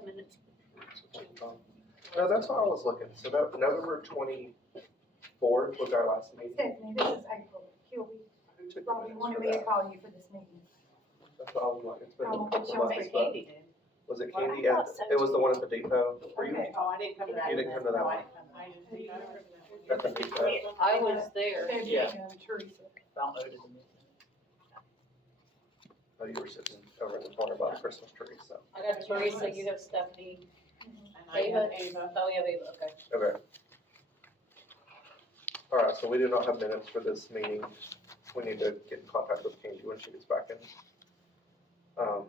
have minutes. No, that's what I was looking, so that November 24th was our last meeting. Stephanie, this is April. Who took the Robbie minutes wanted for me to that? call you for this meeting. That's what I was looking, it's been Oh, a couple Sean months, said but Candy did. was it Well, I Candy at, thought so, it was the too. one at the depot? Were you Okay, oh, I didn't come to that. You didn't come to that No, one. I didn't come to that. I didn't remember that one. at the depot? I was there. Stephanie Yeah. and Teresa. Downloaded the meeting. Oh, you were sitting over in the corner by the Christmas tree, so, I got Teresa, you have Stephanie, And I Ava, had Ava. oh, you have Ava, okay. okay. All right, so we do not have minutes for this meeting. We need to get in contact with Candy when she gets back in, town.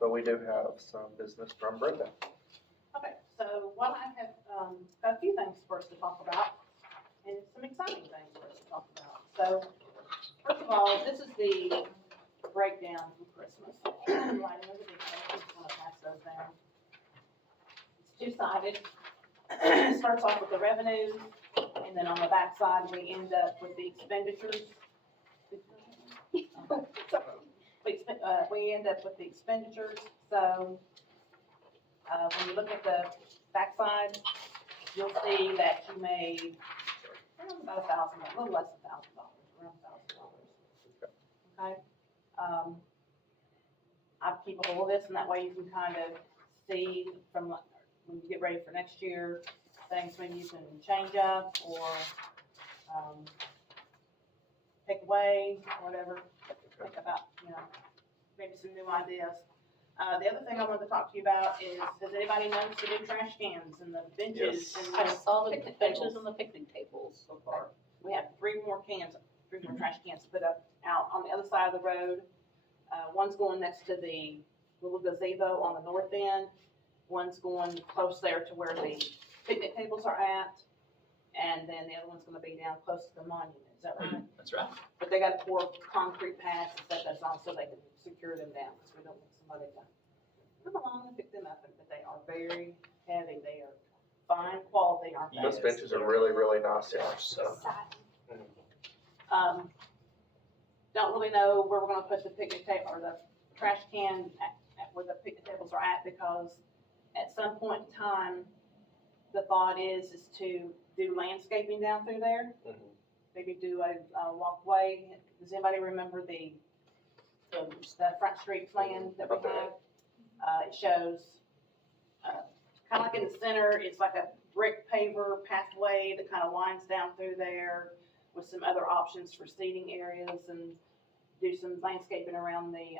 But we do have some business from Brenda. Okay, so what I have, a few things for us to talk about, and some exciting things for us to talk about. So, first of all, this is the breakdown for Christmas. Lighting of the big one, I'm just gonna pass those down. It's two-sided. Starts off with the revenues, and then on the back side, we end up with the expenditures. We end up with the expenditures, so, when you look at the backside, you'll see that you made around about $1,000, a little less than $1,000, around $1,000. Okay? I keep a hold of this, and that way you can kind of see from, when you get ready for next year, things maybe you can change up or, take away, whatever, think about, maybe some new ideas. The other thing I wanted to talk to you about is, does anybody notice the new trash cans and the benches? Yes. And I saw the picnic benches tables? and the picnic tables so far. We have three more trash cans put up out on the other side of the road. One's going next to the little gazebo on the north end. One's going close there to where the picnic tables are at. And then the other one's gonna be down close to the monument, is that right? That's right. But they gotta pour concrete pads and set those on so they can secure them down, because we don't want somebody to come along and pick them up, but they are very heavy, they are fine quality, aren't they? Those benches are really, really nice, yeah, so. Don't really know where we're gonna put the picnic table, or the trash can at where the picnic tables are at, because at some point in time, the thought is to do landscaping down through there. Mhm. Maybe do a walkway. Does anybody remember the Front Street plan that we Okay. have? It shows, kinda like in the center, it's like a brick paver pathway that kinda winds down through there with some other options for seating areas, and do some landscaping around the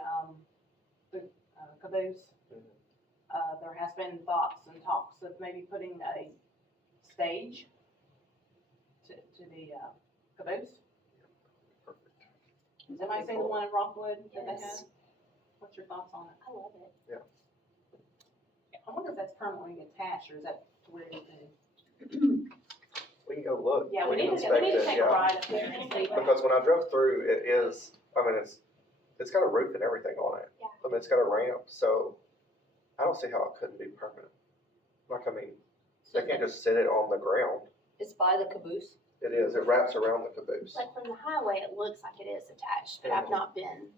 caboose. Mhm. There has been thoughts and talks of maybe putting a stage to the caboose. Perfect. Has anybody seen the one in Rockwood that they have? Yes. What's your thoughts on it? I love it. I wonder if that's permanently attached, or is that to where you can? We can go look. Yeah, we can need to inspect take it, a yeah. ride up there and see. Because when I drove through, it is, I mean, it's got a roof and everything on it. Yeah. I mean, it's got a ramp, so I don't see how it couldn't be permanent. Like, I mean, they can't just sit it on the ground. It's by the caboose. It is, it wraps around the caboose. Like from the highway, it looks like it is attached, but I've not been.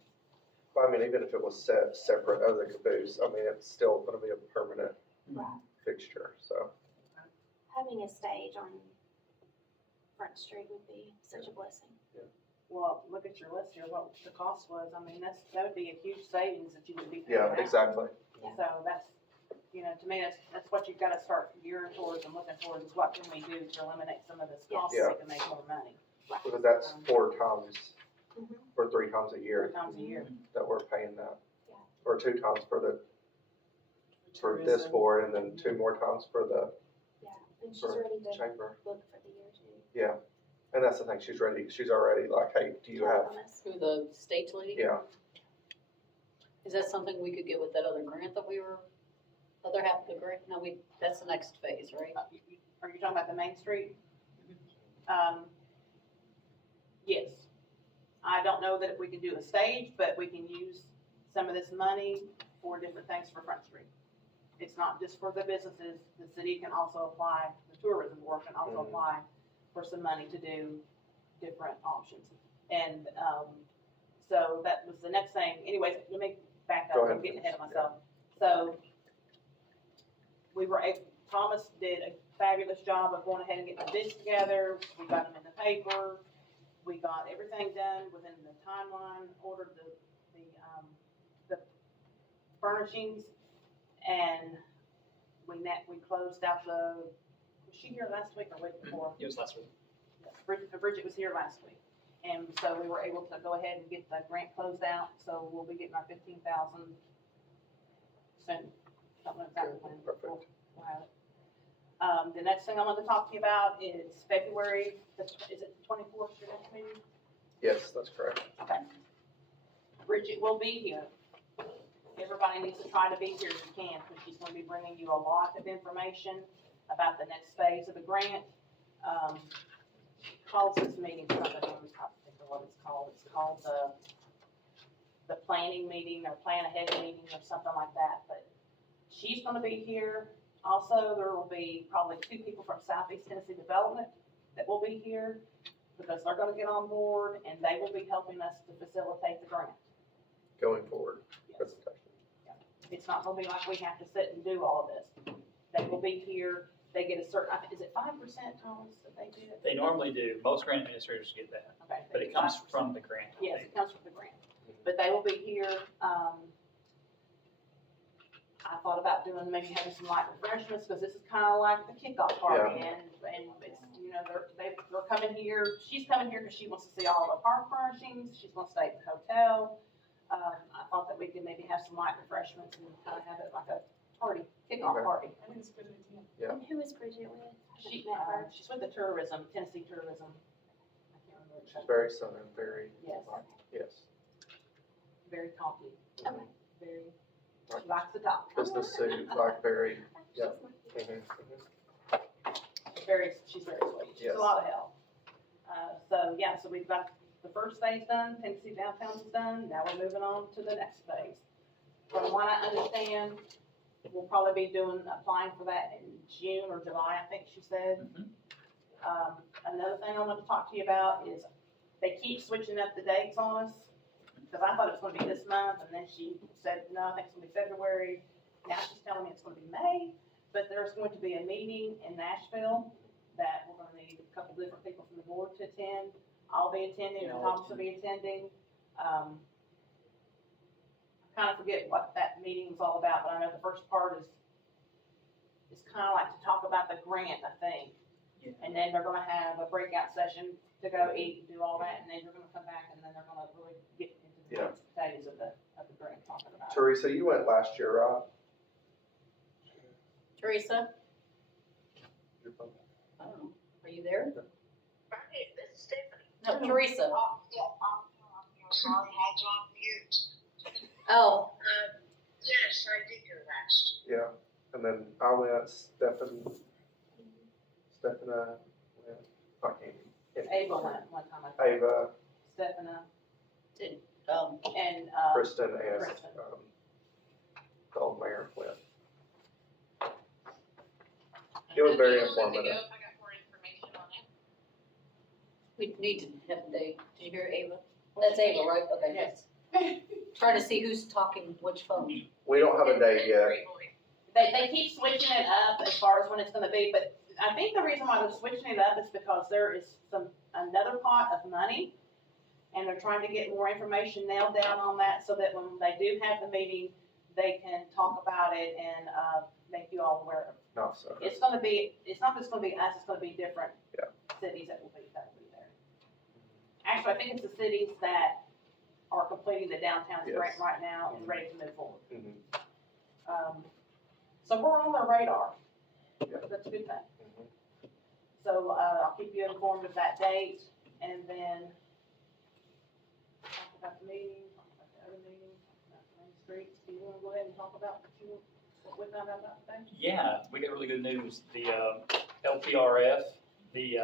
But I mean, even if it was set separate of the caboose, I mean, it's still gonna be a permanent Right. fixture, so. Having a stage on Front Street would be such a blessing. Well, look at your list here, what the cost was. I mean, that would be a huge savings that you would be paying Yeah, out. exactly. So that's, to me, that's what you've gotta start gearing towards and looking towards, is what can we do to eliminate some of this cost so Yeah. we can make more money Because that's 4 times, Mhm. or 3 times a 3 year times a year. that we're paying that. Yeah. Or 2 times for this board, and then 2 more times for the Yeah, and she's For ready to chamber. book for the year too. Yeah, and that's the thing, she's already like, hey, do you have, Through the stage lady? yeah, Is that something we could get with that other grant that we were, other half of the grant? No, that's the next phase, right? Are you talking about the Main Street? Yes. I don't know that if we can do a stage, but we can use some of this money for different things for Front Street. It's not just for the businesses, the city can also apply, the tourism board can also Mhm. apply for some money to do different options. And, so that was the next thing. Anyways, let me back Go up, ahead. I'm getting ahead of myself. So, Thomas did a fabulous job of going ahead and getting the bids together, we got them in the paper, we got everything done within the timeline, ordered the furnishings, and we closed out was she here last week or week before? It was last week. Bridget was here last week, and so we were able to go ahead and get the grant closed out, so we'll be getting our 15,000 soon, something like that. Perfect. We'll have it. The next thing I want to talk to you about is February, is it the 24th, your next meeting? Yes, that's correct. Okay. Bridget will be here. Everybody needs to try to be here if you can, because she's going to be bringing you a lot of information about the next phase of the grant. She calls this meeting something, let me try to think of what it's called. It's called the planning meeting or plan ahead meeting or something like that. But she's going to be here. Also, there will be probably 2 people from Southeast Tennessee Development that will be here, because they're going to get on board and they will be helping us to facilitate the grant. Going forward, Yes. presentation. It's not gonna be like we have to sit and do all of this. They will be here, they get a certain, is it 5%, Thomas, that they do? They normally do. Most grant administrators get that, Okay. but it comes from the grant. Yes, it comes from the grant, but they will be here. I thought about doing, maybe having some light refreshments, because this is kind of like the kickoff party, and it's, you know, they're coming here, she's coming here because she wants to see all of the park furnishings, she's gonna stay at the hotel. I thought that we could maybe have some light refreshments and kind of have it like a party, kickoff Okay. party. I think it's a good idea. Yeah. And who is Bridget with? I She, haven't met her. she's with the tourism, Tennessee Tourism. I can't remember. She's very southern, very, Yes, yes. very talky, Okay. very, she likes to talk. Business suit, like very, She's yeah. my- mhm, She's very sweet, she's Yes. a lot of help. So, yeah, so we've got the first phase done, Tennessee Downtown is done, now we're moving on to the next phase. From what I understand, we'll probably be applying for that in June or July, I think she said. Mhm. Another thing I want to talk to you about is, they keep switching up the dates on us, because I thought it was gonna be this month, and then she said, no, I think it's gonna be February. Now she's telling me it's gonna be May, but there's going to be a meeting in Nashville that we're gonna need a couple different people from the board to attend. I'll be attending, Yeah, and I'll Thomas will be attending. I kind of forget what that meeting was all about, but I know the first part is kind of like to talk about the grant, I think. Yeah. And then they're gonna have a breakout session to go eat and do all that, and then you're gonna come back, and then they're gonna really get into the Yeah. nuts and potatoes of the grant, talking about it. Teresa, you went last year, right? Teresa, Your phone. I don't know, are you there? Right, this is Stephanie. No, Teresa. Oh, yeah, I'm sorry, I was on mute. Oh, Yes, I did go last. Yeah, and then I went, Stephanie went, I can't. Ava went one time, I think, Ava, Stephanie, um, and, Kristen, and, Kristen. the old mayor went. It was very I'd be willing to informative. go if I got more information on it. we need to have a date. Did you hear Ava? That's Ava, right? Okay. yes. Trying to see who's talking which phone. We don't have a date yet. Great voice. They keep switching it up as far as when it's gonna be, but I think the reason why they're switching it up is because there is another pot of money, and they're trying to get more information nailed down on that, so that when they do have the meeting, they can talk about it and, make you all aware of it. No, so. It's not just gonna be us, it's gonna be different Yeah. cities that will be there. Actually, I think it's the cities that are completing the downtown Yes. grant right now and ready to move forward. Mhm, So we're on their radar. Yeah. That's a good thing. mhm. So, I'll keep you informed of that date, and then talk about the meeting, talk about the other meeting, talk about Main Street. Do you wanna go ahead and talk about what we found out about today? Yeah, we got really good news. The LPRF, the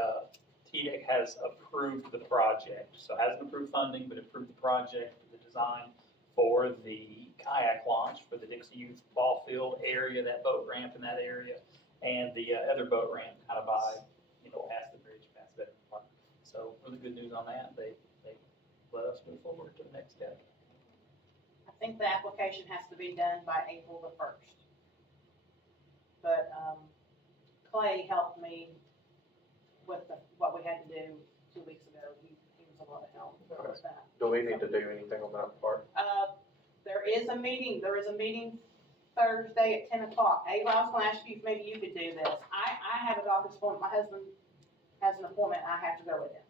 TDEC has approved the project. So hasn't approved funding, but approved the project, the design for the kayak launch for the Dixie Youth Ball Field area, that boat ramp in that area, and the other boat ramp kind of by, past the bridge, past Veteran Park. So really good news on that. They let us move forward to the next step. I think the application has to be done by April the 1st. But, Clay helped me with what we had to do 2 weeks ago. He was a lot of help with that. Do we need to do anything on that part? There is a meeting Thursday at 10 o'clock. Ava, I was gonna ask you if maybe you could do this. I have a doctor's appointment, my husband has an appointment, I have to go with him.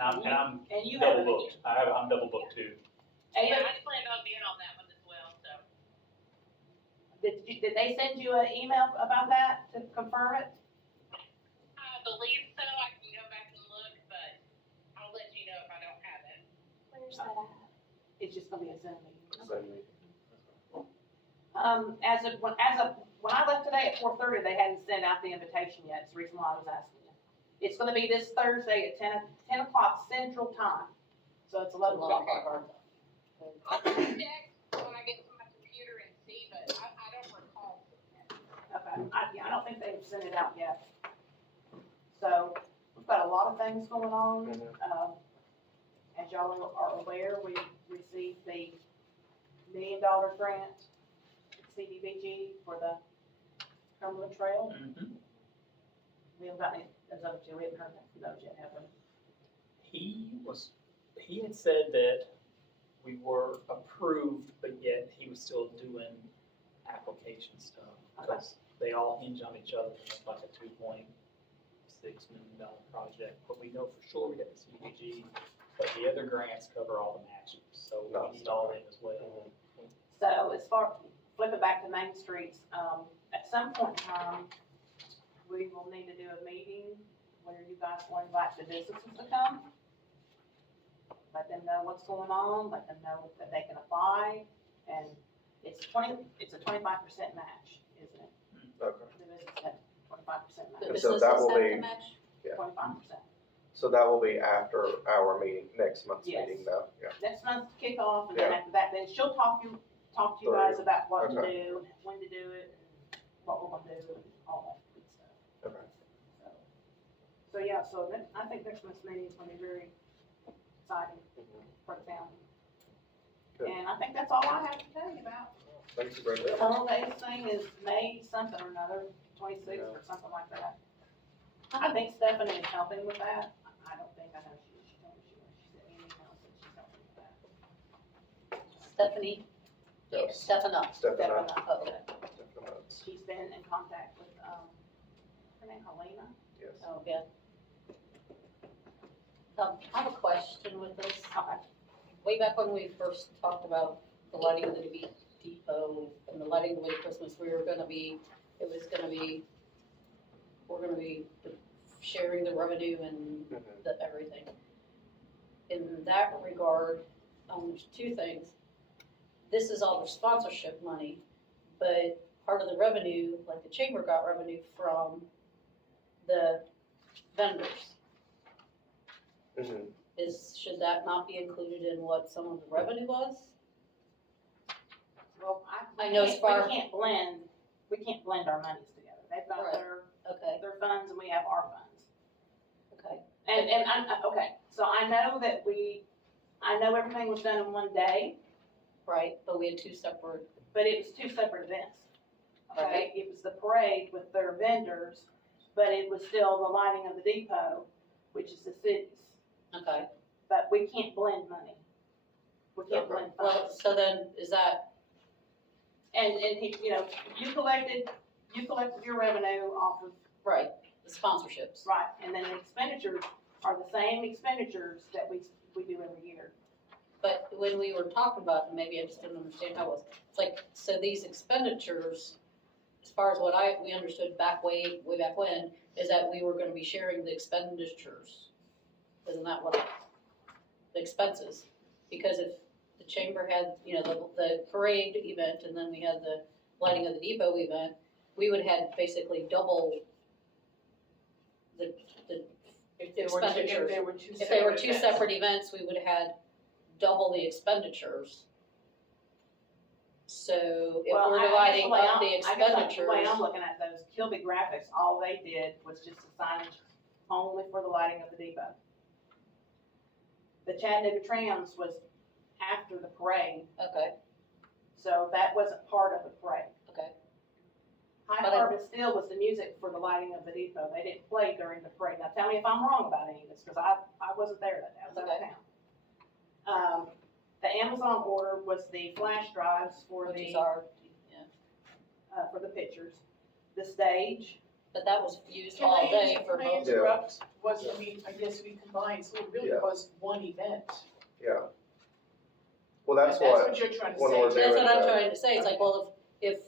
And I'm And you have a double meeting. booked, I'm double booked too. Yeah, Ava, I plan on being on that one as well, so. did they send you an email about that to confirm it? I believe so, I can go back and look, but I'll let you know if I don't have it. Where's that at? It's just gonna be a Zoom meeting. Zoom meeting. When I left today at 4:30, they hadn't sent out the invitation yet, it's the reason why I was asking you. It's gonna be this Thursday at 10 o'clock Central Time, so it's 11 o'clock. I'll check when I get to my computer and see, but I don't recall. Okay, I don't think they've sent it out yet. So, we've got a lot of things going on. Mhm. As y'all are aware, we received the $1 million grant, CDBG, for the Cumberland Trail. Mhm. We haven't got any, those other two, we haven't heard from those yet, have we? He had said that we were approved, but yet he was still doing application stuff. Because they all hinge on each other, it's like a $2.6 million project. But we know for sure we got the CDBG, but the other grants cover all the matches, so we need all in as well. Mhm. So as far, flipping back to Main Streets, at some point in time, we will need to do a meeting where you guys will invite the businesses to come. Let them know what's going on, let them know that they can apply, and it's a 25% match, isn't it? Okay, The business had 25% The match, And so businesses that have will to be- match? 25%. so that will be after our meeting, next month's Yes. meeting though, yeah. Next month's kickoff, and then Yeah. after that, then she'll talk to you guys about what to Okay. do, when to do it, and what we're gonna do, and all that good stuff. Okay. So yeah, I think next month's meeting is gonna be very exciting Mhm. for the family. Good. And I think that's all I have to tell you about. Thanks for bringing The that up. holidays thing is May something or another, 26th or something like that. I think Stephanie is helping with that. I don't think, I know she told me she sent me an email, said she's helping with that. Stephanie? Yes. Stephanie. Stephanie. Okay. Stephanie. She's been in contact with, her name Helena. Yes. Oh, yeah. I have a question with this. Way back when we first talked about the lighting of the depot and the lighting of the way to Christmas, we're gonna be sharing the revenue and Mhm. everything. In that regard, there's two things. This is all their sponsorship money, but part of the revenue, like the chamber got revenue from the vendors. Mhm. Should that not be included in what some of the revenue was? Well, I know as far- we can't blend our monies together. They've got Right. Okay, their funds and we have our funds. okay, Okay, so I know everything was done in one day, right, but we had two separate, but it was two separate events. Okay, Okay. it was the parade with their vendors, but it was still the lighting of the depot, which is the city's. okay. But we can't blend money. We can't Okay. blend Well, funds. so then, is that, And he, you collected your revenue off of, right, the sponsorships? right, and then the expenditures are the same expenditures that we do every year. But when we were talking about, and maybe I just didn't understand how it was, it's like, so these expenditures, as far as what we understood way back when, is that we were gonna be sharing the expenditures. Isn't that what, the expenses? Because if the chamber had, the parade event, and then we had the lighting of the depot event, we would have basically double the expenditures. If they were two separate events, we would have had double the expenditures. So if Well, we're I guess dividing way up the I guess expenditures. The way I'm looking at those, Kilby Graphics, all they did was just the signage only for the lighting of the depot. The Chattanooga Trams after the parade, Okay, so that wasn't part of the parade. okay, High But I- Harvest still was the music for the lighting of the depot. They didn't play during the parade. Now tell me if I'm wrong about any of this, because I wasn't there that day. I was out of Okay. town. The Amazon order was the flash drives for which the, is our, yeah, for the pictures. The stage, but that was used Can all I, day can for I most. interrupt? I guess we combined, so it really Yeah. was one event. Yeah. Well, that's That's what, what you're trying to when say. we're That's what I'm doing trying to say, it's like, well, if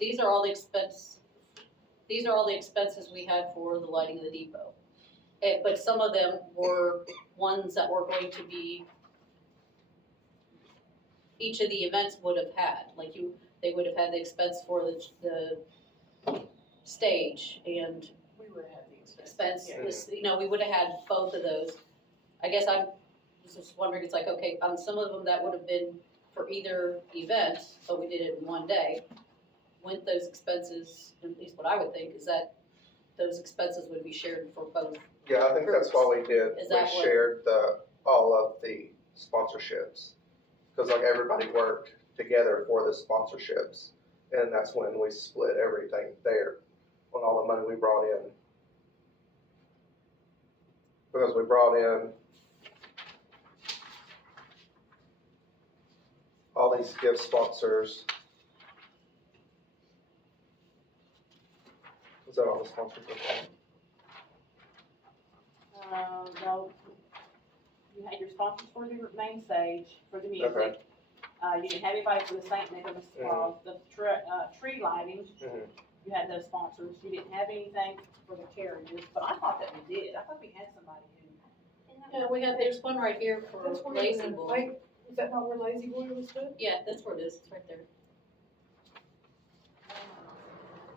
these are all the these are all the expenses we had for the lighting of the depot. But some of them were ones that were going to be, each of the events would have had, like they would have had the expense for the stage and We would have the expense, Yeah. we would have had both of those. I guess I was just wondering, it's like, okay, on some of them that would have been for either event, but we did it in one day. Wouldn't those expenses, at least what I would think, is that those expenses would be shared for both. yeah, I think that's why we did, Is we that what- shared all of the sponsorships. Cause like everybody worked together for the sponsorships, and that's when we split everything there, on all the money we brought in. Because we brought in all these gift sponsors. Is that all the sponsorship? no, you had your sponsors for the main stage, for the music. Okay. You didn't have anybody for the St. Nicholas, the tree lighting. Mhm. You had those sponsors. You didn't have anything for the carriages, but I thought that we did. I thought we had somebody who. Yeah, we have, there's one right here for That's where Lazy the- Boy. wait, is that not where Lazy Boy was put? Yeah, that's where it is, it's right there,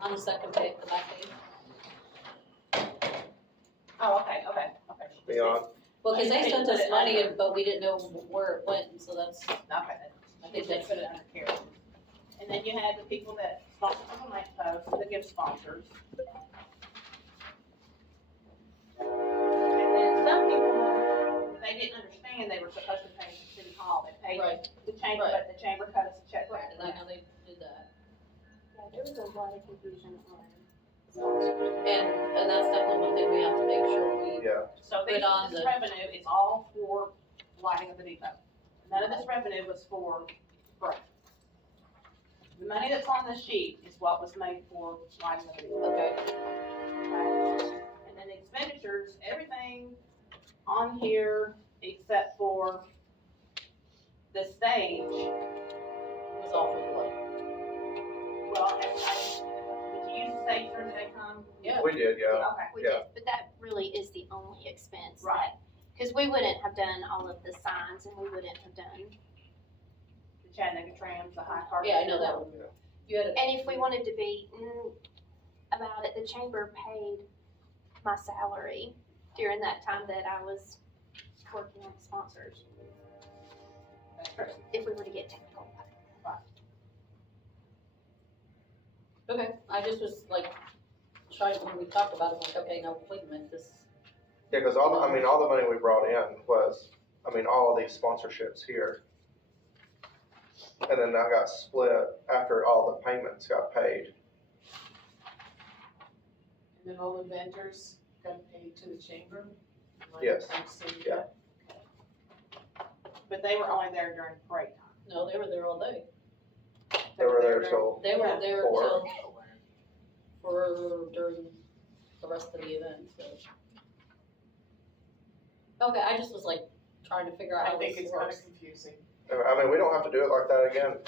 on the second page, the back page. Oh, okay. Beyond, Well, cause they They sent put us it money, under- but we didn't know where it went, and so that's, Okay, I think they that's put it under carriages. And then you had the people that sponsored the night post, the gift sponsors. And then some people, they didn't understand they were supposed to pay the city hall. They paid right, the chamber, Right. but the chamber cut us a check right, back. and I know they did that. Yeah, there was a lot of confusion on sponsors. And that's definitely one thing we have to make sure we, yeah, So Put on this the- revenue is all for lighting of the depot. None of this revenue was for parade. The money that's on the sheet is what was made for lighting of the depot. okay, And then the expenditures, everything on here except for the stage, it was all for the light. well, did you use the stage during the daytime? Yeah. we did, yeah. Okay. We Yeah. did, but that really is the only expense. Right. Because we wouldn't have done all of the signs and we wouldn't have done, The Chattanooga trams, the high carpet. Yeah, I know that one. Yeah. You had a, and if we wanted to be about it, the chamber paid my salary during that time that I was working with sponsors, That's correct. if we were to get technical. okay, I just was like, trying, when we talked about it, like, okay, no, wait a minute, this, Yeah, cause all the money we brought in was, all of these sponsorships here. And then that got split after all the payments got paid. And then all the vendors got paid to the chamber? Like, Yes. I'm seeing Yeah. that. But they were only there during parade time. no, they were there all day. They were there during- till, They were Yeah. there Four. till, during the rest of the event, so. Okay, I just was like, trying to figure out I how think this it's kind works. of confusing. we don't have to do it like that again.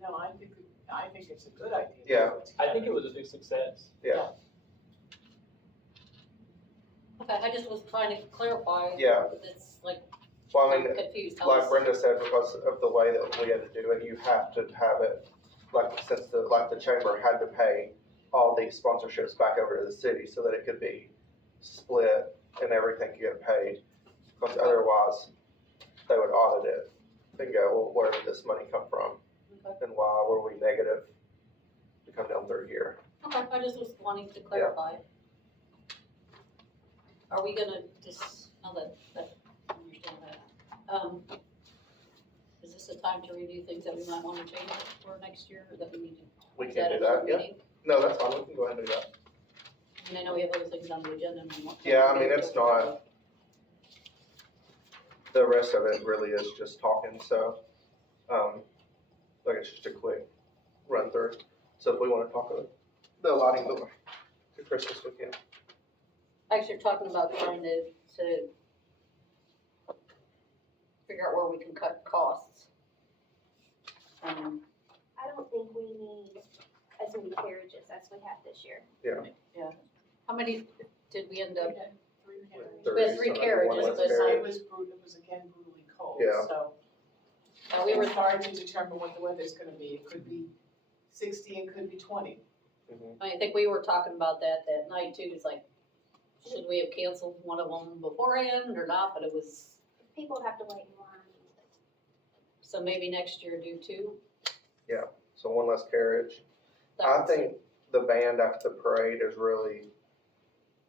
No, I think it's a good idea. Yeah. I think it was a big success. Yeah, Okay, I just was trying to clarify. Yeah. It's like, well, I'm confused, how like is, Brenda said, because of the way that we had to do it, you have to have it, since the chamber had to pay all these sponsorships back over to the city so that it could be split and everything could get paid. Because otherwise, they would audit it and go, well, where did this money come from? Okay. And why were we negative to come down through here? okay, I just was wanting to clarify. Are we gonna just, now that, I understand that, this a time to review things that we might wanna change for next year, or that we need to? We is can do a that, short yeah. meeting? No, that's fine, we can go ahead and do that. I mean, I know we have other things on the agenda and we want. to- Yeah, I mean, it's not- The rest of it really is just talking, so, like it's just a quick run through. So if we wanna talk about the lighting to Christmas weekend. Actually, talking about trying to figure out where we can cut costs. I don't think we need as many carriages as we have this year. How many did we end up? We had three carriages. We had three so maybe one carriages, less but carriage. It was again brutally cold, Yeah. so. we were, It's hard to determine what the weather's gonna be. It could be 60, it could be 20. I think we were talking about that night too, it's like, should we have canceled one of them beforehand or not, but it was, People would have to wait in line. so maybe next year do two. So one less carriage. That I would think the band after the parade is really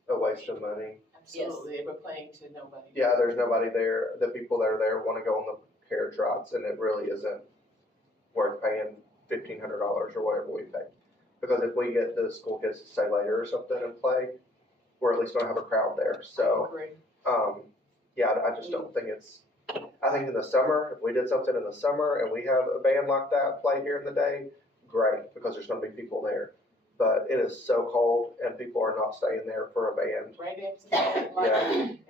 a waste of money. Absolutely, they were playing to nobody. Yeah, there's nobody there, the people that are there wanna go on the carriage rides, and it really isn't worth paying $1,500 or whatever we pay. Because if we get the school kids to stay later or something and play, we're at least gonna have a crowd there, I so, agree. yeah, I just don't think it's, I think in the summer, if we did something in the summer and we have a band like that play here in the day, great, because there's gonna be people there. But it is so cold and people are not staying there for a band. Right after that, like,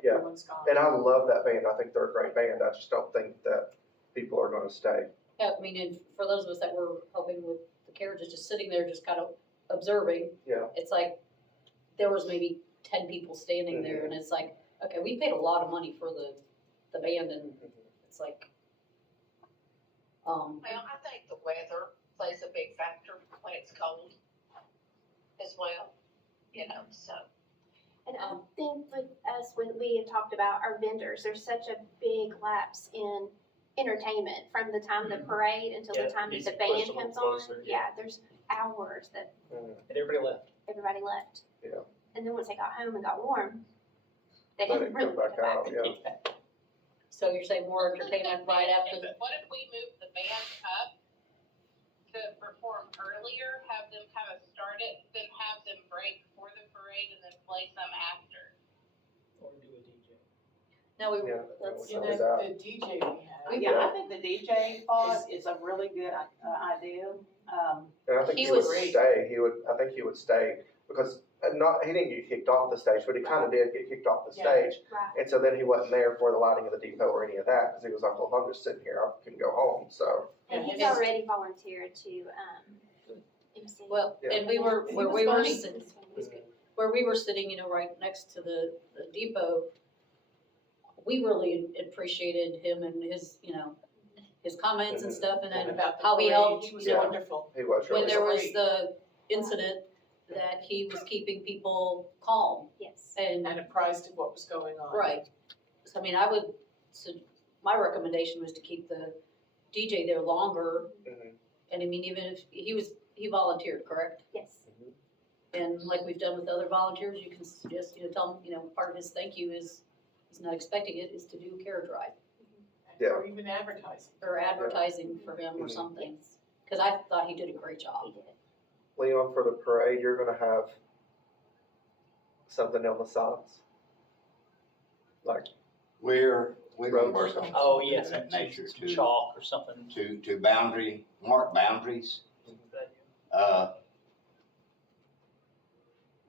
yeah. everyone's gone. And I love that band, I think they're a great band, I just don't think that people are gonna stay. Yeah, I mean, and for those of us that were helping with the carriages, just sitting there, just kind of observing. Yeah. It's like, there was maybe 10 people standing there, and it's like, okay, we paid a lot of money for the band, and it's like, Well, I think the weather plays a big factor when it's cold as well, so. And I think with us, when we had talked about our vendors, there's such a big lapse in entertainment from the time the parade until the Yeah, time that it's the pushed a band little comes on. closer, Yeah, there's hours that And everybody left. everybody left. Yeah. And then once they got home and got warm, they Let didn't it really come want back to go back. out, yeah. so you're saying more entertainment right after the, But what if we move the band up to perform earlier, have them kind of start it, then have them break for the parade and then play some after? Or do a DJ. no, we, Yeah, let's, You Something know, like the DJ we have. Yeah, I think the DJ thought is a really good idea. And I think He he would was- stay, I think he would stay, because he didn't get kicked off the stage, but he kinda did get kicked off the Yeah. stage. Right. And so then he wasn't there for the lighting of the depot or any of that, cause he was like, well, I'm just sitting here, I can go home, so. And Yeah, he's his- already volunteered to, MC. well, Yeah. and we were, He where was we were funny. sitting, where we were sitting, right next to the depot, we really appreciated him and his, his comments and stuff, and then About the how he parade, helped, He was Yeah. wonderful. He was when really. there was great. the incident, that he was keeping people calm, Yes. and, And apprised of what was going on. right. So, I mean, my recommendation was to keep the DJ there longer, Mhm. and I mean, even if, he volunteered, correct? Yes. And like we've done with other volunteers, you can just, tell them, part of his thank you is, he's not expecting it, is to do a carriage ride, Yeah. Or even advertising. or advertising for him or Mhm. something. Cause I thought he did a great job. He did. Leon, for the parade, you're gonna have something on the sides. Like, We're gonna Roads or work on something. Oh, something yes, of that nature some to, chalk or something. mark boundaries.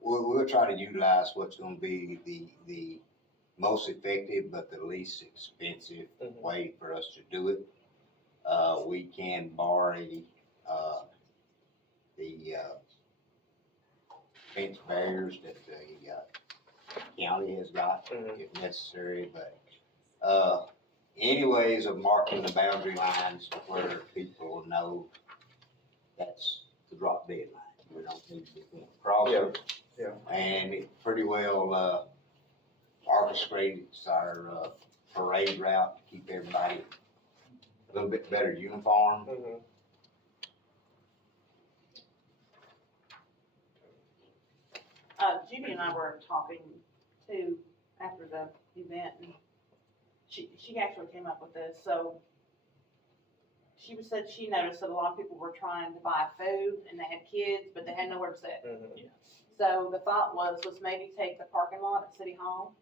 We'll try to utilize what's gonna be the most effective but the least expensive Mhm. way for us to do it. We can borrow, the fence barriers that the, county has got Mhm. if necessary, but, any ways of marking the boundary lines to where people know that's the drop dead line. We don't need to be crossing. Yeah, And it pretty well, orchestrates our, parade route to keep everybody a little bit better uniform. Mhm. Judy and I were talking too after the event, and she actually came up with this, so she said she noticed that a lot of people were trying to buy food and they had kids, but they had nowhere to sit. Mhm. So the thought was maybe take the parking lot at City Hall,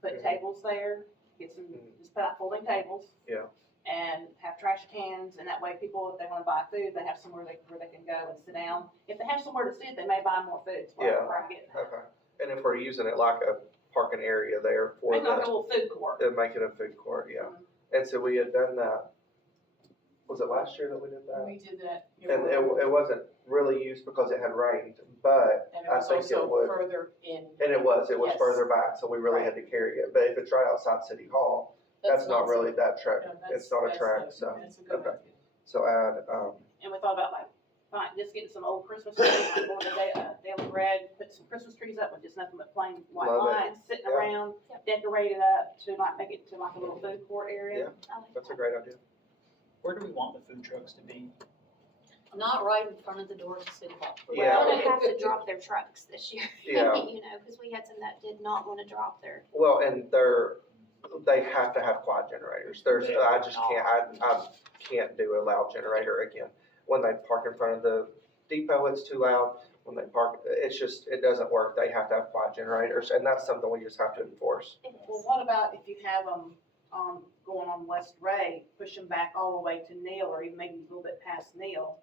put Mhm. tables there, get some, just put out folding tables. Yeah. And have trash cans, and that way people, if they wanna buy food, they have somewhere where they can go and sit down. If they have somewhere to sit, they may buy more food, so Yeah. I'm getting that. Okay, and if we're using it like a parking area there for Maybe like a the, little food court. make it a food court, yeah. Mhm. And so we had done that, was it last year that we did that? We did that. And it wasn't really used because it had rained, but And it I was think it also would. further in. And it was Yes. further back, so we really had to carry it, but if it's right outside City Hall, that's not really that track, No, it's not a track, so, That's a good okay. idea. So add, And we thought about like, just getting some old Christmas trees, like going to Daily Bread, put some Christmas trees up with just nothing but plain white Love it. lines, sitting Yeah. around, decorate it up to like, make it to like a little food court area. I like that's a that. great idea. Where do we want the food trucks to be? Not right in front of the doors of City Hall. We're Yeah. gonna have to drop their trucks this year, Yeah. you know, cause we had some that did not wanna drop their, Well, and they have to have quad generators. I just can't, I can't do a loud generator again. When they park in front of the depot, it's too loud. When they park, it doesn't work. They have to have quad generators, and that's something we just have to enforce. Well, what about if you have them, going on West Ray, push them back all the way to Neil, or even maybe a little bit past Neil,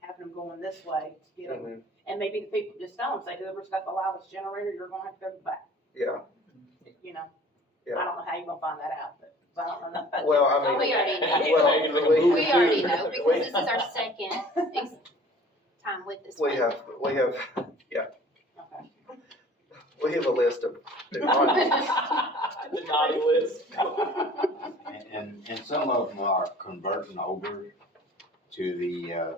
having them going this way to get them. Mhm. And maybe the people just tell them, say, whoever's got the loudest generator, you're gonna have to go to the back, Yeah, you know? I yeah. don't know how you're gonna find that out, but, 'cause I don't know nothing. Well, I mean. We already know. Well, we already know, because this is our second time with this one. We have, Okay. we have a list of. The naughty list. And some of them are converting over to the,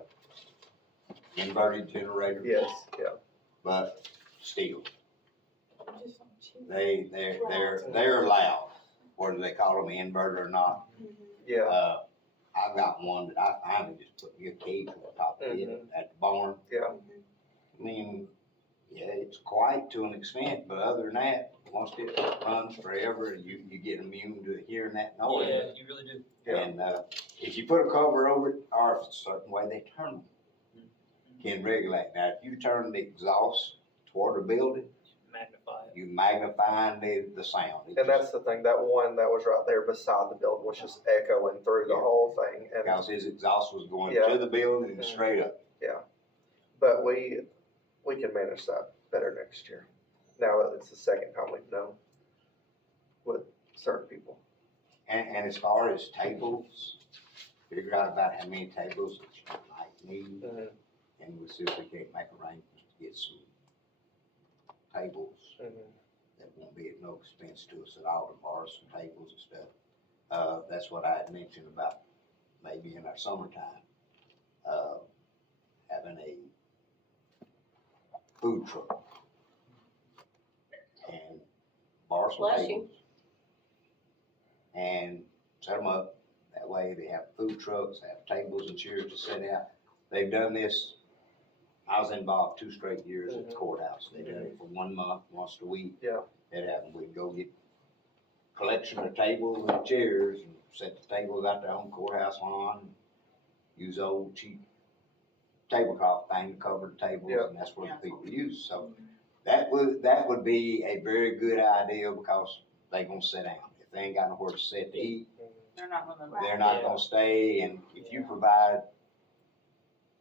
inverted generator. Yes, yeah. But still, they're loud, whether they call them inverter or not. Yeah, I've got one that I finally just put me a cage on top of it at the barn. yeah. I mean, yeah, it's quiet to an extent, but other than that, once it runs forever, you get immune to hearing that noise. Yeah, you really do. Yeah. And, if you put a cover over it, or if it's a certain way they turn them, can regulate. Now, if you turn the exhaust toward the building, Magnify it. you magnify the sound. It And just- that's the thing, that one that was right there beside the building was just echoing through the Yeah. whole thing. And, Because his exhaust was going Yeah. to the building and straight up. but we can manage that better next year. Now that it's the second time we've done with certain people. And as far as tables, figure out about how many tables that you might need. And we'll see if we can't make arrangements to get some tables that won't be at no expense to us at all, to borrow some tables and stuff. That's what I had mentioned about maybe in our summertime, having a food truck. And borrow some Bless you. tables. And set them up, that way they have food trucks, they have tables and chairs to sit out. They've done this, I was involved 2 straight years at the courthouse, they did it for 1 month, once a week. Yeah. They'd have, we'd go get collection of tables and chairs, and set the tables out there on courthouse lawn, use old cheap tablecloth thing to cover the tables, Yeah. and that's what the people use, so that would be a very good idea, because they gonna sit down. If they ain't got nowhere to sit to eat, They're not gonna. they're not gonna stay, and if you provide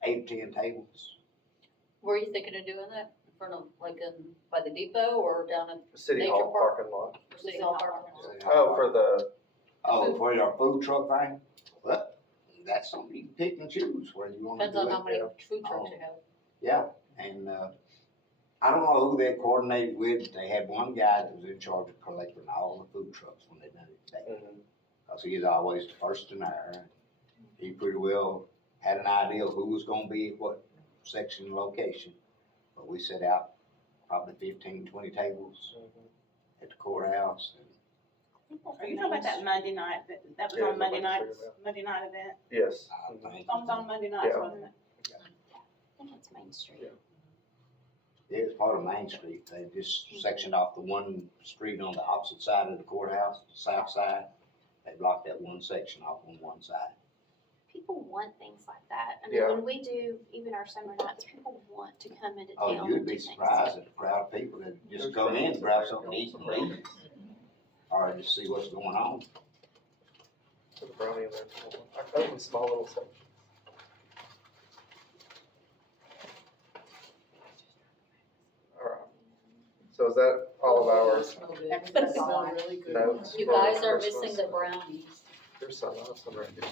8 or 10 tables, Were you thinking of doing that in front of, like, by the depot or down at City Nature Hall Park. parking lot. City Hall parking lot? Oh, for the, for your food truck thing, well, that's something you can pick and choose where you wanna Depends do on it. how many food trucks you have. Yeah, and, I don't know who they coordinated with, they had one guy that was in charge of collecting all the food trucks when they done it today. Cause he is always the first in there. He pretty well had an idea of who was gonna be at what section and location. But we set out probably 15, 20 tables at the courthouse. Are you talking about that Monday night, that was Yeah, on Monday the night, Monday night. Monday night event? yes. I think, It was on Monday night, Yeah. wasn't it? I think it's Main Street. it was part of Main Street. They just sectioned off the one street on the opposite side of the courthouse, the south side. They blocked that one section off on one side. people want things like that. I mean, Yeah. when we do even our summer nights, people want to come into town Oh, and you'd do be things. surprised at the crowd of people that just come in, grab something to eat and leave. Or just see what's going on. There's a brownie in there. I cut it in small little sections. Alright, so is that all of ours Smell good. That's all Smell I- really good. notes? You for guys are Christmas? missing the brownies. There's some, I have some right here.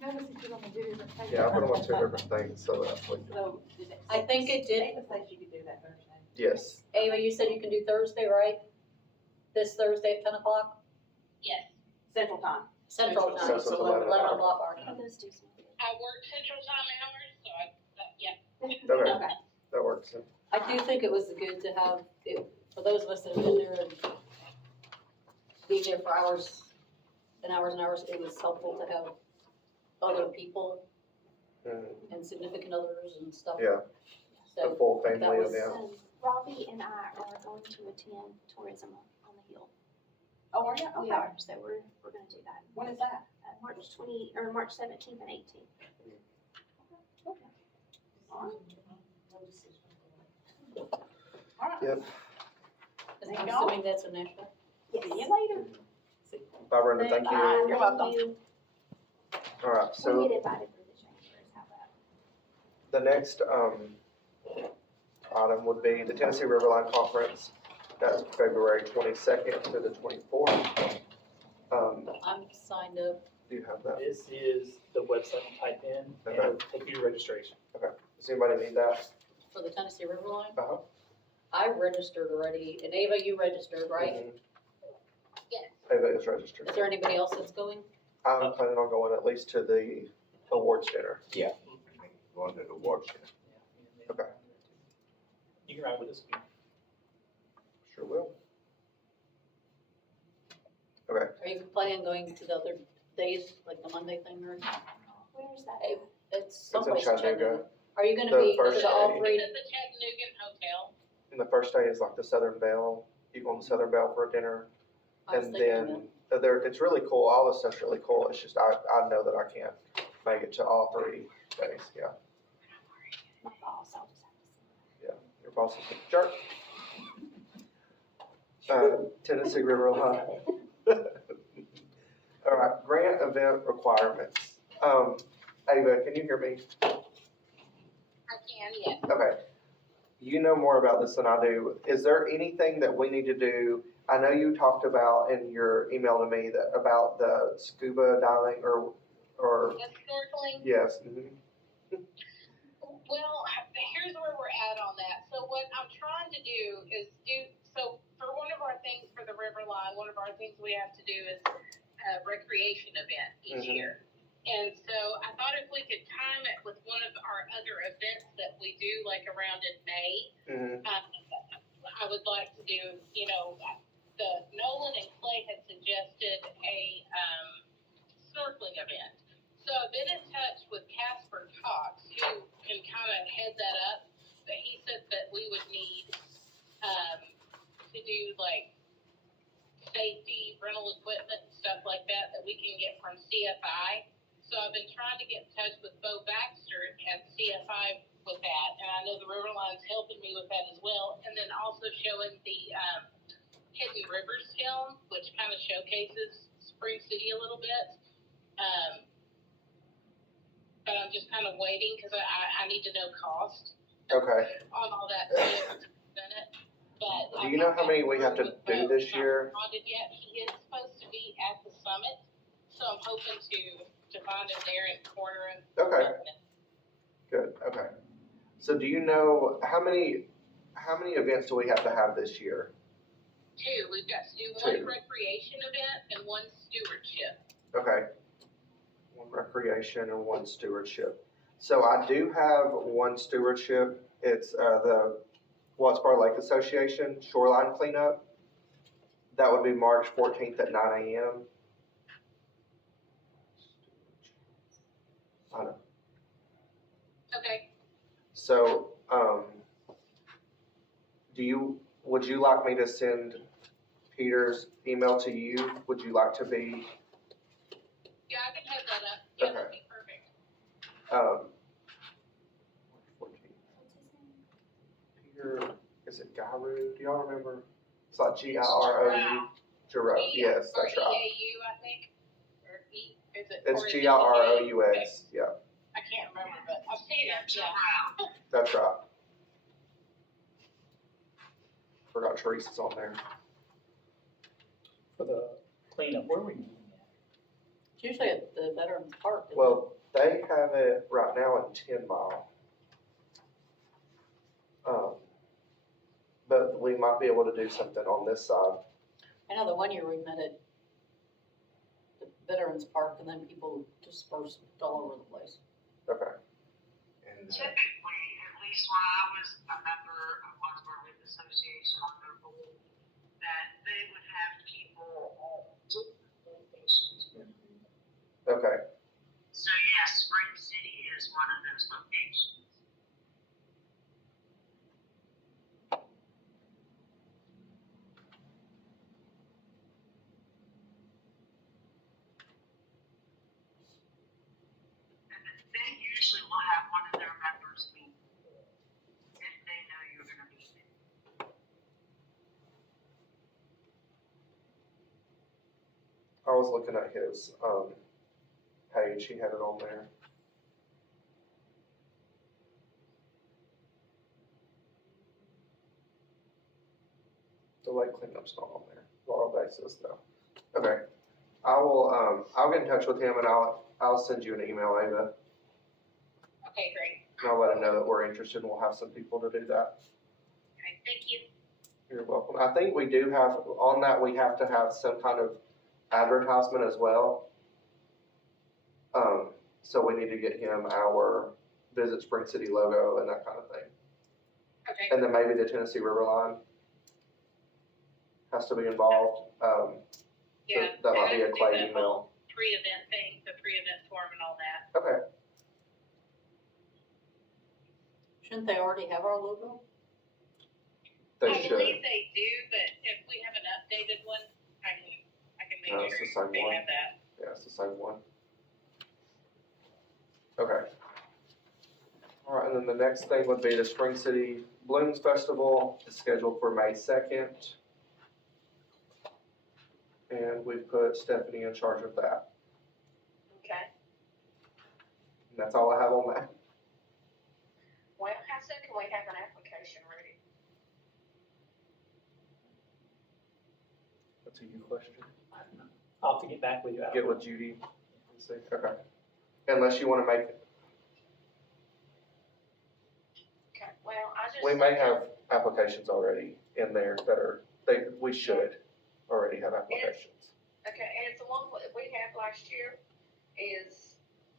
Notice you put on the two different things. Yeah, I put them on two different things, so that, So, did it? I think it did. Ava said she could do that Thursday. yes. Ava, you said you can do Thursday, right? This Thursday at 10 o'clock? Yes, Central Time. Central time, So it's 11 11 o'clock. o'clock our time. Oh, those do smell good. I work central time hours, so yeah. Okay, Okay. that works. I do think it was good to have, for those of us that have been there and being there for hours and hours and hours, it was helpful to have other people Mhm. and significant others and stuff. Yeah, the So, full that family was- event. Robbie and I are going to attend tourism on the hill. Oh, are you? We Okay. are, so we're gonna do that. When is that? March 17th and 18th. All right. Yep. I'm Thank y'all. assuming that's a national. Yes. See you later. Bye, Brenda, thank you. Bye. You're welcome. You. Alright, We so get invited for the chambers, how about? the next, item would be the Tennessee Riverline Conference. That's February 22nd to the 24th. I'm signed up. Do you have that? This is the website you type in, and Okay. it'll take you to registration. Does anybody need that? For the Tennessee Riverline? Uh-huh. I registered already, and Ava, you registered, right? Mhm. Yes. Ava is registered. Is there anybody else that's going? I'm planning on going at least to the awards dinner. Going to the awards dinner. Okay. You can ride with us. Sure will. Okay, Are you planning on going to the other days, like the Monday thing, or Where is that? Hey, it's it's in someplace in Chattanooga. Chattanooga? Are you gonna The be, first is it all day. three? It's at the Chattanooga Hotel. And the first day is like the Southern Belle. You go on the Southern Belle for a dinner. I was And thinking then, it's really cool. All this stuff's really cool. It's just, I know that I can't make it to all 3 days, yeah. My boss, I'll just have to see. Your boss is a jerk. Tennessee Riverline. All right, grant event requirements. Ava, can you hear me? I can, yes. Okay. You know more about this than I do. Is there anything that we need to do? I know you talked about in your email to me that about the scuba diving or, The snorkeling, yes. Mhm. well, here's where we're at on that. So what I'm trying to do is so for one of our things for the Riverline, one of our things we have to do is a recreation event each Mhm. year. And so I thought if we could time it with one of our other events that we do, like around in May, Mhm. I would like to do, the Nolan and Clay had suggested a snorkeling event. So I've been in touch with Casper Cox, who can kind of head that up, but he said that we would need to do like safety, rental equipment, and stuff like that we can get from CFI. So I've been trying to get in touch with Bo Baxter at CFI with that, and I know the Riverline's helping me with that as well. And then also showing the Hidden Rivers film, which kind of showcases Spring City a little bit. But I'm just kind of waiting because I need to know cost Okay. on all that stuff to present it. But Do you know how many we have to do this year? Not responded yet. He is supposed to be at the summit, so I'm hoping to find him there and corner him. Okay, good, okay. So do you know, how many events do we have to have this year? 2, we've got to do Two. one recreation event and one stewardship. Okay. 1 recreation and 1 stewardship. So I do have 1 stewardship. It's the Wattsboro Lake Association shoreline cleanup. That would be March 14th at 9 a.m. I know. Okay. So, would you like me to send Peter's email to you? Would you like to be? Yeah, I can head that up. Yeah, that'd Okay. be Peter, is it Giroux? Do y'all remember? It's like Giroux. Giroux, yes, that's right. EAU, I think, or E, is it? It's or is it Giroux, yeah, I can't remember, but I've seen it, yeah. that's right. Forgot Teresa's on there. For the cleanup, where are we doing that? It's usually at the Veterans Park. isn't it? Well, they have it right now in 10 Mile. But we might be able to do something on this side. I know the one year we met at the Veterans Park and then people dispersed all over the place. Okay. And, Typically, at least when I was a member of Wadsworth Youth Association on their board, that they would have people at different locations. Okay. So yes, Spring City is one of those locations. And they usually will have one of their members meet if they know you're gonna be there. I was looking at his page, he had it on there. The lake cleanup's not on there, Laurel Basis though. Okay, I will, I'll get in touch with him and I'll send you an email, Ava. Okay, great. And I'll let him know that we're interested and we'll have some people to do that. Okay, thank you. You're welcome. I think we do have, on that, we have to have some kind of advertisement as well. So we need to get him our Visit Spring City logo and that kind of thing. Okay. And then maybe the Tennessee River Line has to be involved. Yeah. That might be a and Clay the email. whole Pre-event thing, the pre-event form and all that. Okay, Shouldn't they already have our logo? they I should. believe they do, but if we have an updated one, I can No, make it's the sure same they one. have that. Yeah, it's the same one. Okay. All right, and then the next thing would be the Spring City Blooms Festival, is scheduled for May 2nd. And we've put Stephanie in charge of that. Okay. And that's all I have on that. Well, how soon can we have an application ready? That's a you question. I don't know. I'll have to get back with you. I don't Get know. with Judy and see, okay. Unless you wanna make, Okay, well, I just. we may have applications already in there that are, we should already have applications. Okay, and it's the one that we had last year is,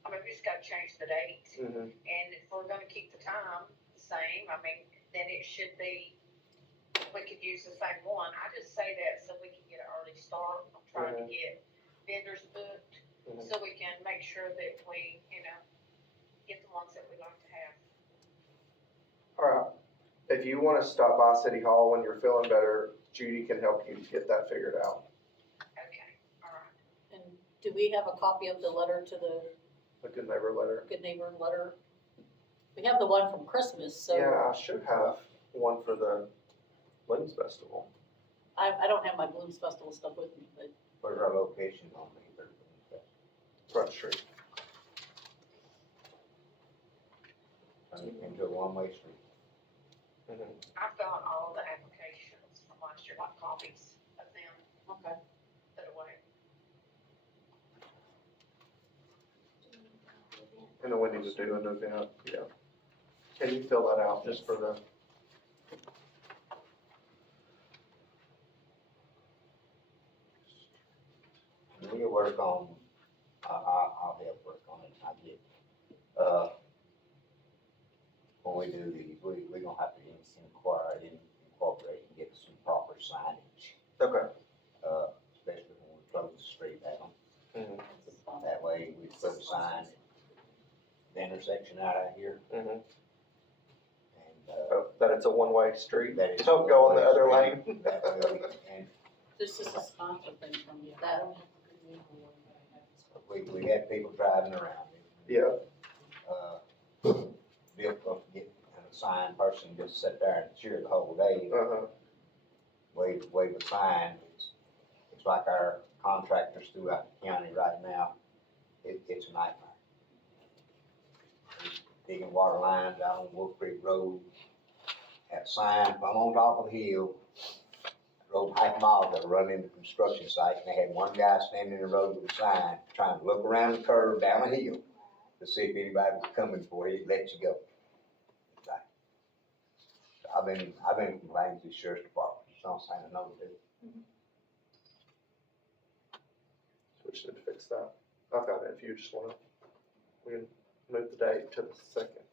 I mean, we just gotta change the date. Mm-hmm. And if we're gonna keep the time the same, I mean, then it should be, we could use the same one. I just say that so we can get an early start. I'm trying to get vendors booked, Mhm. so we can make sure that we, get the ones that we like to have. All right, if you wanna stop by City Hall when you're feeling better, Judy can help you get that figured out. Okay, all right. And do we have a copy of the letter to the A good neighbor letter. Good Neighbor letter? We have the one from Christmas, so Yeah, I should have one for the Blooms Festival. I don't have my Blooms Festival stuff with me, but where's our location on the Front Street. turn it into a one-way street? Mhm. I've got all the applications from last year, like copies of them okay. put away. And then we need to do an event, yeah. Can you fill that out just for the, We'll work on, I'll help work on it, I get, when we do these, we gonna have to incorporate and get some proper signage, okay. especially when we close the street down. Mhm. That way, we put a sign at the intersection out here, Mhm. and, Oh, that it's a one-way street? that is. Don't go on the other lane. That way, and This is a sponsor thing from you, that, we had people driving around. Yeah, difficult to get an assigned person to just sit there and cheer the whole day, wave a sign. It's like our contractors throughout the county right now, it's a nightmare. Digging water lines out on Wolf Creek Road, had a sign, I'm on top of the hill, drove half a mile to run into the construction site, and they had one guy standing in the road with a sign, trying to look around the curve down a hill to see if anybody was coming before he'd let you go. I've been complaining to the sheriff's department, so I'm saying no to do. We should fix that. I've got it if you just wanna, we can move the date to the 2nd.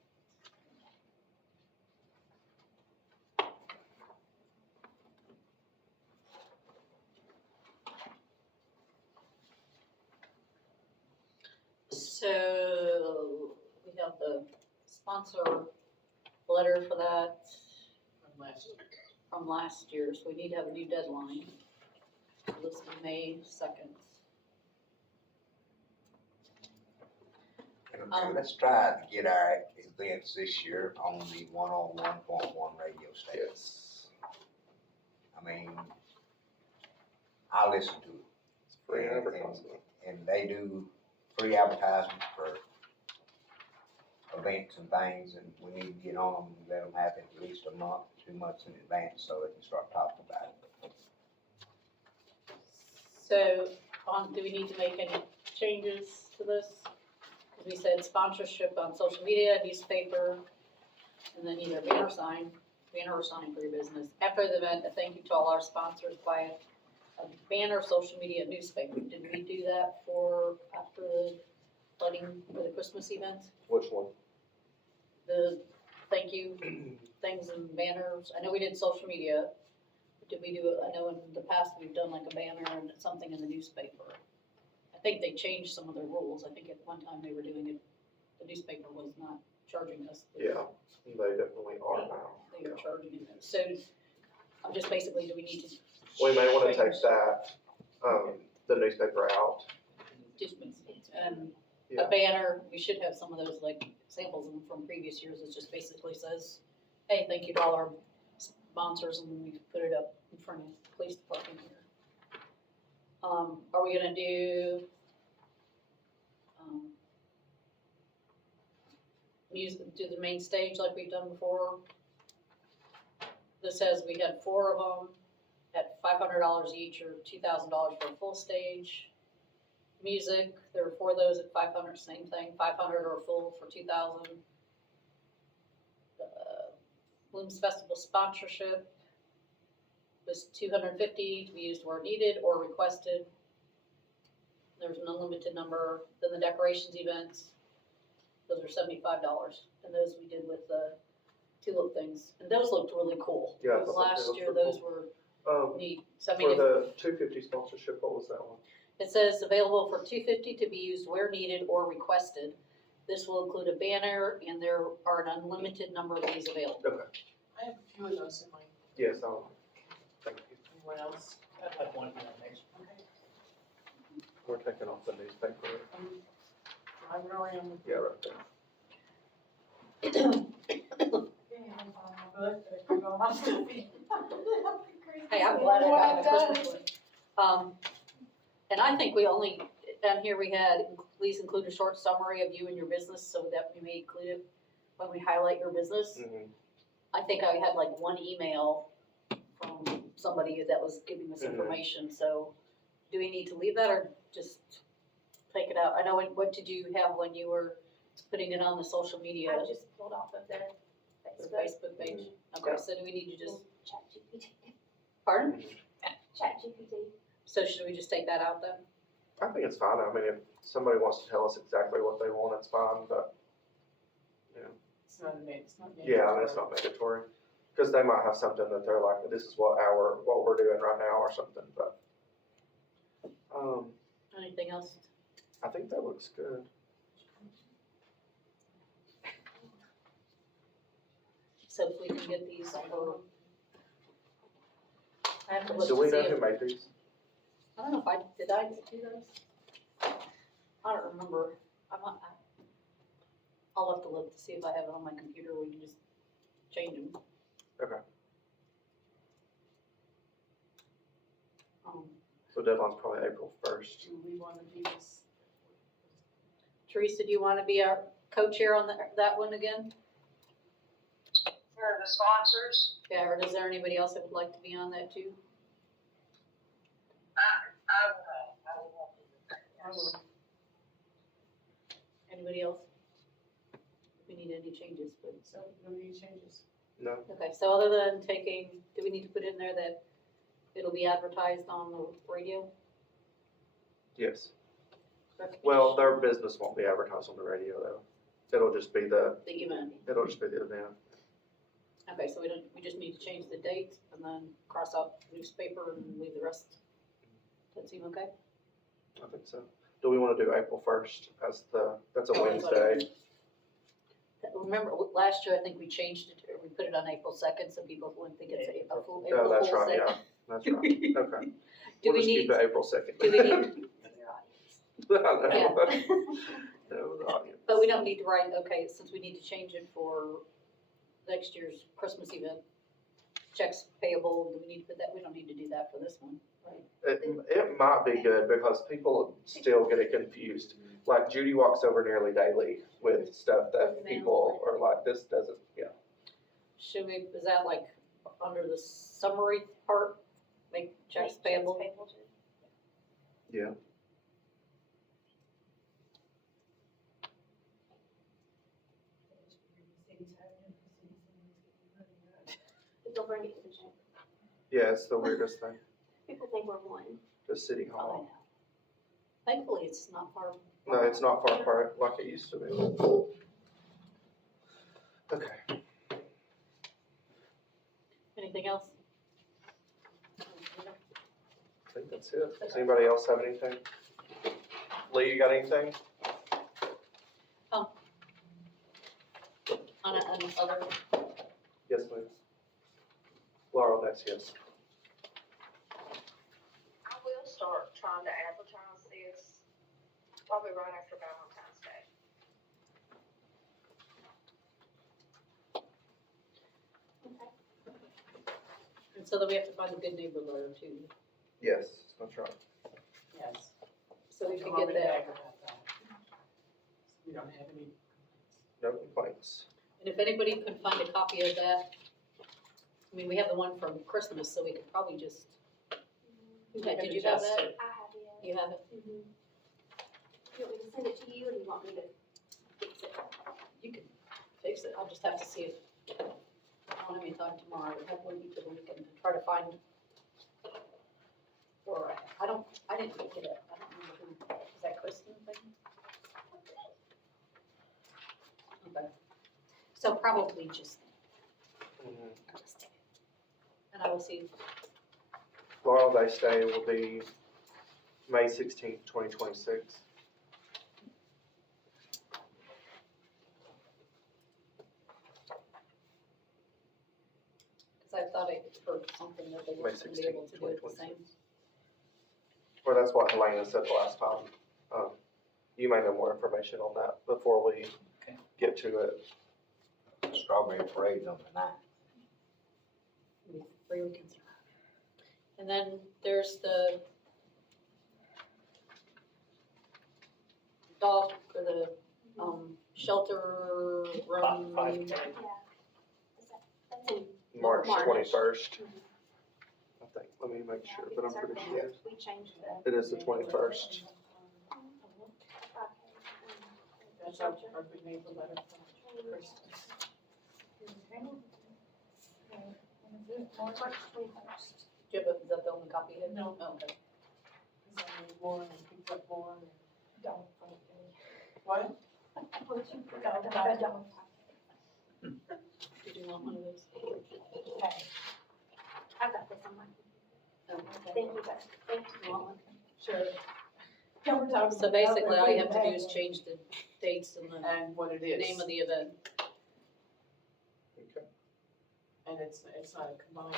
So, we have the sponsor letter for that from last year, so we need to have a new deadline. So this is May 2nd. And let's try to get our events this year on the 101.1 radio station. Yes. I mean, I listen to it. It's free advertisement. And they do free advertisement for events and things, and we need to get on them and let them happen at least a month, 2 months in advance so they can start talking about it. So, do we need to make any changes to this? Because we said sponsorship on social media, newspaper, and then either banner or sign for your business. After the event, a thank you to all our sponsors by a banner, social media, newspaper. Did we do that for after the flooding for the Christmas event? Which one? The thank you things and banners. I know we did social media. Did we do it? I know in the past we've done like a banner and something in the newspaper. I think they changed some of their rules. I think at one time they were doing it, the newspaper was not charging us. Yeah, they definitely are now. They are charging it. So I'm just basically, do we need to? We may wanna take that, the newspaper out. Just, and Yeah. a banner, we should have some of those like samples from previous years. It just basically says, hey, thank you to all our sponsors, and we put it up in front of the police department here. Are we gonna do, do the main stage like we've done before? This says we had 4 of them at $500 each, or $2,000 for a full stage. Music, there were 4 of those at 500, same thing, 500 or full for 2,000. Blooms Festival sponsorship was $250 to be used where needed or requested. There's an unlimited number. Then the decorations events, those are $75, and those we did with the tulip things, and those looked really cool. Yeah, those Last look year, pretty those were neat. So I For mean, the 250 sponsorship, what was that one? it says available for $250 to be used where needed or requested. This will include a banner, and there are an unlimited number of these available. I have a few of those in my, Yes, thank you. anyone else? I'd want to do that next. We're taking off the newspaper. Driving around with. Yeah, right there. Hey, I'm glad I got my Christmas one. And I think we only, down here we had, please include a short summary of you and your business, so that we may include it when we highlight your business. Mhm. I think I had like one email from somebody that was giving us Mhm. information, so do we need to leave that or just take it out? I know, what did you have when you were putting it on the social media, I just pulled off of the the Facebook, Facebook page? Yeah. Okay, so do we need to just, ChatGPT. pardon? ChatGPT. So should we just take that out then? I think it's fine. I mean, if somebody wants to tell us exactly what they want, it's fine, but, It's not mandatory. yeah, I mean, it's not mandatory. Cause they might have something that they're like, this is what we're doing right now or something, but, Anything else? I think that looks good. So if we can get these for. I have to look Do we to see know who if, made these? I don't know if did I do those? I don't remember. I'll have to look to see if I have it on my computer, we can just change them. Okay. Um, So deadline's probably April 1st. Do we wanna do this? Teresa, do you wanna be our co-chair on that one again? For the sponsors, Yeah, or is there anybody else that would like to be on that too? I will. I will. Anybody else? If we need any changes, but, So, no need changes. No? okay, so other than taking, do we need to put in there that it'll be advertised on the radio? Yes. Well, their business won't be advertised on the radio though. It'll just be the event. event. Okay, so we just need to change the date and then cross out newspaper and leave the rest. Does that seem okay? I think so. Do we wanna do April 1st as that's a Oh, Wednesday? Remember, last year, I think we changed it, or we put it on April 2nd, so people wouldn't think it's a full, Oh, April that's Fool's right, Day. yeah, that's right, okay. Do We'll we just need, keep it April 2nd. do we need, Yeah. yeah. But we don't need to write, okay, since we need to change it for next year's Christmas event, checks payable, do we need to put that, we don't need to do that for this one, right? It might be good because people still get it confused. Like Judy walks over nearly daily with stuff that people are like, this doesn't, yeah. Should we, is that like under the summary part, make checks payable? too. Yeah. They'll bring it to the chamber. Yeah, it's the weirdest thing, People think we're one. the city Oh, I hall. know. Thankfully, it's not far. No, it's not far apart like it used to be. Okay, Anything else? I think that's it. Does anybody else have anything? Lee, you got anything? On other, Yes, please. Laurel, that's yes. I will start trying to advertise this probably right after Valentine's Day. and so then we have to find a good neighbor letter too, Yes, that's right. Yes. so we can I'm get already that. advertised that. We don't have any. No complaints. And if anybody can find a copy of that, I mean, we have the one from Christmas, so we could probably just, yeah, did you have adjust that? it. I have it. You have it? Mm-hmm. You want me to send it to you, or do you want me to fix it? You can fix it, I'll just have to see if, I don't have any time tomorrow, I have one each of the weekend to try to find. Or, I didn't get it, I don't remember who, is that Kristen thing? Okay, so probably just, and I will see, Laurel Day Day will be May 16th, 2026. because I thought I heard something that they May weren't gonna be able 16th, to do it the same. 2026. Well, that's what Helena said the last time. You may know more information on that before we Okay. get to it. Strawberry parade's on the ninth. Maybe 3 weekends. And then there's the dog, or the, shelter room. 5K. Yeah. That's in. March March. 21st, Mhm. I think. Let me make sure, Yeah, but I'm it's our pretty thing. sure. We changed that. It is the 21st. That's our perfect neighbor letter from Christmas. March 21st. Do you have is that the only copy you have? No. Oh, okay. Cause I made one and picked up one and don't find any. What? Did you want one of those? I've got this on my, Oh, okay. thank you guys, thank you. You want one? Sure. So basically, all you have to do is change the dates and the And what it is. name of the event. Okay. And it's not a combined,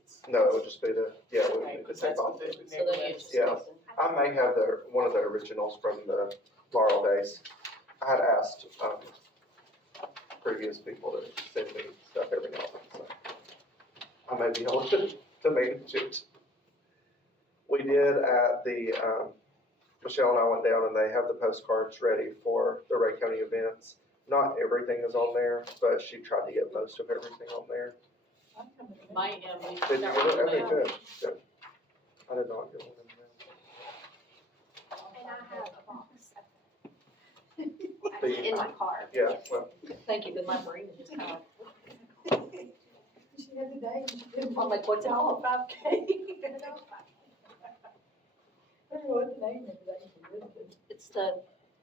it's. No, it would just be we Okay, would because take that's off. what the So neighbor then you letter just. Yeah. I may have one of the originals from the Laurel days. I had asked, previous people to send me stuff every now and then, so. I may be able to manage it. We did at the, Michelle and I went down and they have the postcards ready for the Ray County events. Not everything is on there, but she tried to get most of everything on there. My, Did you get it? Okay, good, good. I did not get one in And I have a box The- in my car. there. Yeah, well, thank you, but my brain is just kind of, She had the day, and she didn't I'm like, what's it all about? 5K. I don't know what the name of it is. It's the,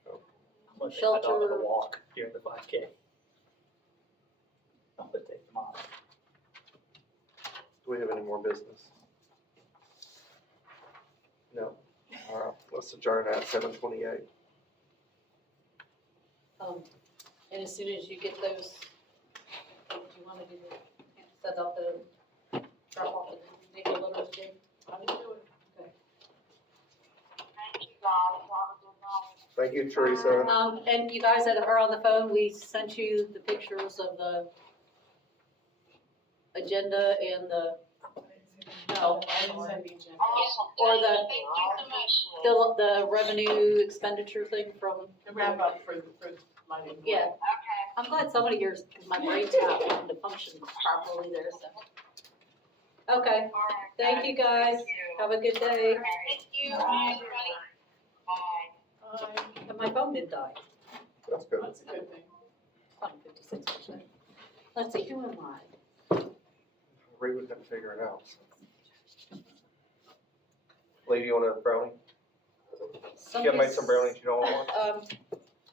I'm gonna take my dog on Shelter. a walk during the 5K. I'm gonna take them on. do we have any more business? No. All right, let's adjourn at 7:28. and as soon as you get those, do you wanna do, set up the drop off the vehicle letters again? I didn't do it. Thank you guys, have a good night. Thank you, Teresa. And you guys that are on the phone, we sent you the pictures of the agenda and the, no, I didn't send the agenda. Awesome. Or the- Thank you so much. the revenue expenditure thing from, The wrap up for Monday. yeah. Okay. I'm glad somebody here's, because my brain's not wanting to function properly there, so. Okay, All right. thank you guys, Thank you. have a good day. Thank you. Bye, everybody. Bye. And my phone did die, That's good. That's a good thing. it's on 56%. Let's see, who am I? Ree, we couldn't figure it out. Lee, you want a brownie? You have made some brownies, you don't want?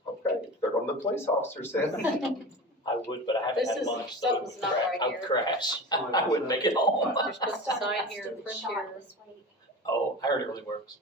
Okay, they're going to the police officers then. I would, but I haven't This had is- lunch, so something's not right I'd here. crash. I wouldn't make it home. You're supposed to sign here and print Shot here. this week. Oh, I heard it really works.